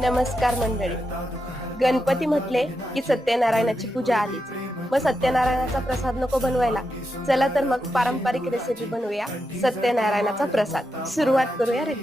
नमस्कार मंडळी. गणपती म्हटले की सत्यनारायणाची पूजा आलीच. मग सत्यनारायणाचा प्रसाद नको बनवायला, चला तर मग पारंपरिक रेसिपी बनवूया. सत्यनारायणाचा प्रसाद सुरुवात करूया रे.